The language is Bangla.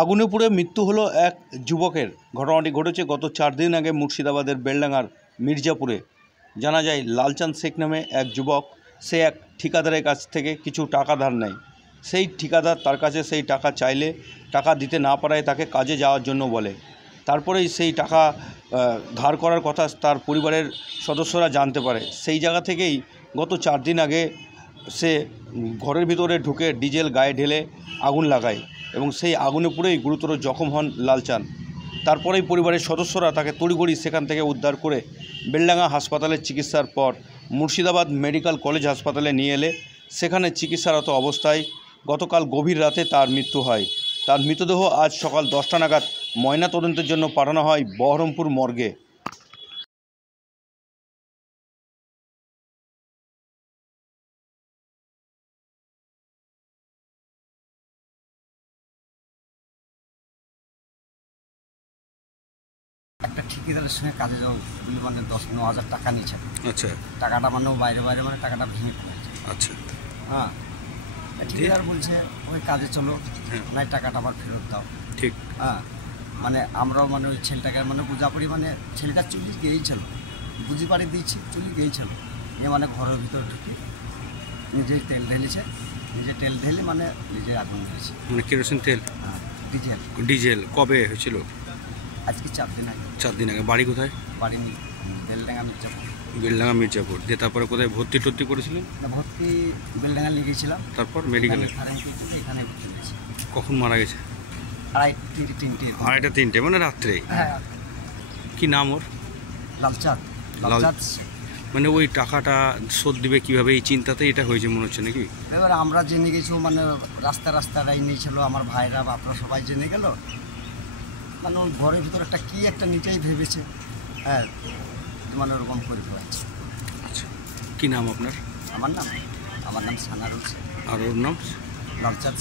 আগুনে পুড়ে মৃত্যু হলো এক যুবকের। ঘটনাটি ঘটেছে গত 4 দিন আগে মুর্শিদাবাদের বেলডাঙ্গার মির্জাপুরে। জানা যায় লালচাঁদ শেখ নামে এক যুবক, সে এক ঠিকাদারের কাছ থেকে কিছু টাকা ধার নেয়। সেই ঠিকাদার তার কাছে সেই টাকা চাইলে টাকা দিতে না পারায় তাকে কাজে যাওয়ার জন্য বলে। তারপরেই সেই টাকা ধার করার কথা তার পরিবারের সদস্যরা জানতে পারে। সেই জায়গা থেকেই গত 4 দিন আগে সে ঘরের ভিতরে ঢুকে ডিজেল গায়ে ঢেলে আগুন লাগায় এবং সেই আগুনে পুড়েই গুরুতর জখম হন লালচাঁদ। তারপরেই পরিবারের সদস্যরা তাকে তড়িঘড়ি সেখান থেকে উদ্ধার করে বেলডাঙ্গা হাসপাতালে চিকিৎসার পর মুর্শিদাবাদ মেডিকেল কলেজ হাসপাতালে নিয়ে এলে সেখানে চিকিৎসারত অবস্থায় গতকাল গভীর রাতে তার মৃত্যু হয়। তার মৃতদেহ আজ সকাল 10টা নাগাদ ময়নাতদন্তের জন্য পাঠানো হয় বহরমপুর মর্গে। একটা ঠিকাদারের সঙ্গে কাজে যাও বলে মানে 10-9 হাজার টাকা নিয়েছে। আচ্ছা, টাকাটা মানে বাইরে মানে টাকাটা ভেঙে পড়েছে। আচ্ছা, হ্যাঁ, ঠিকাদার বলছে ওই কাজে চলো, নাই টাকাটা আবার ফেরত দাও। ঠিক, হ্যাঁ, মানে আমরাও মানে ওই ছেলেটাকে মানে বুঝাপড়ি, মানে ছেলেটা চুলি গিয়েছিল, বুঝি পাড়ি দিয়েছি, চুলি গিয়েছিল, এ মানে ঘরের ভিতরে ঢুকে নিজেই তেল ঢেলেছে, নিজে তেল ঢেলে মানে নিজে আগুন দিয়েছে। মানে কেরোসিন তেল? হ্যাঁ, ডিজেল। ডিজেল কবে হয়েছিল? আজকে 4 দিন আগে। 4 দিন আগে। বাড়ি কোথায়? বাড়ি বেলডাঙ্গা মির্জাপুর। বেলডাঙ্গা মির্জাপুর দিয়ে তারপরে কোথায় ভর্তি করেছিলেন? ভর্তি বেলডাঙ্গা নিয়ে গিয়েছিলাম, তারপর মেডিকেলে এখানে ভর্তি হয়েছে। কখন মারা গেছে? আড়াইটা তিনটে মানে রাত্রে? হ্যাঁ। কি নাম ওর? লালচাঁদ। লালচাঁদ। মানে ওই টাকাটা শোধ দিবে কীভাবে, এই চিন্তাতেই এটা হয়েছে মনে হচ্ছে নাকি? এবার আমরা জেনে গেছি, মানে রাস্তায় নিয়েছিল আমার ভাইরা বা আপনারা সবাই জেনে গেল, মানে ওই ঘরের ভিতরে একটা কী একটা নিচেই ভেবেছে, হ্যাঁ, মানে ওরকম করে ফেলেছে। আচ্ছা, কী নাম আপনার? আমার নাম সানারুল। আর ওর নাম? লালচাঁদ।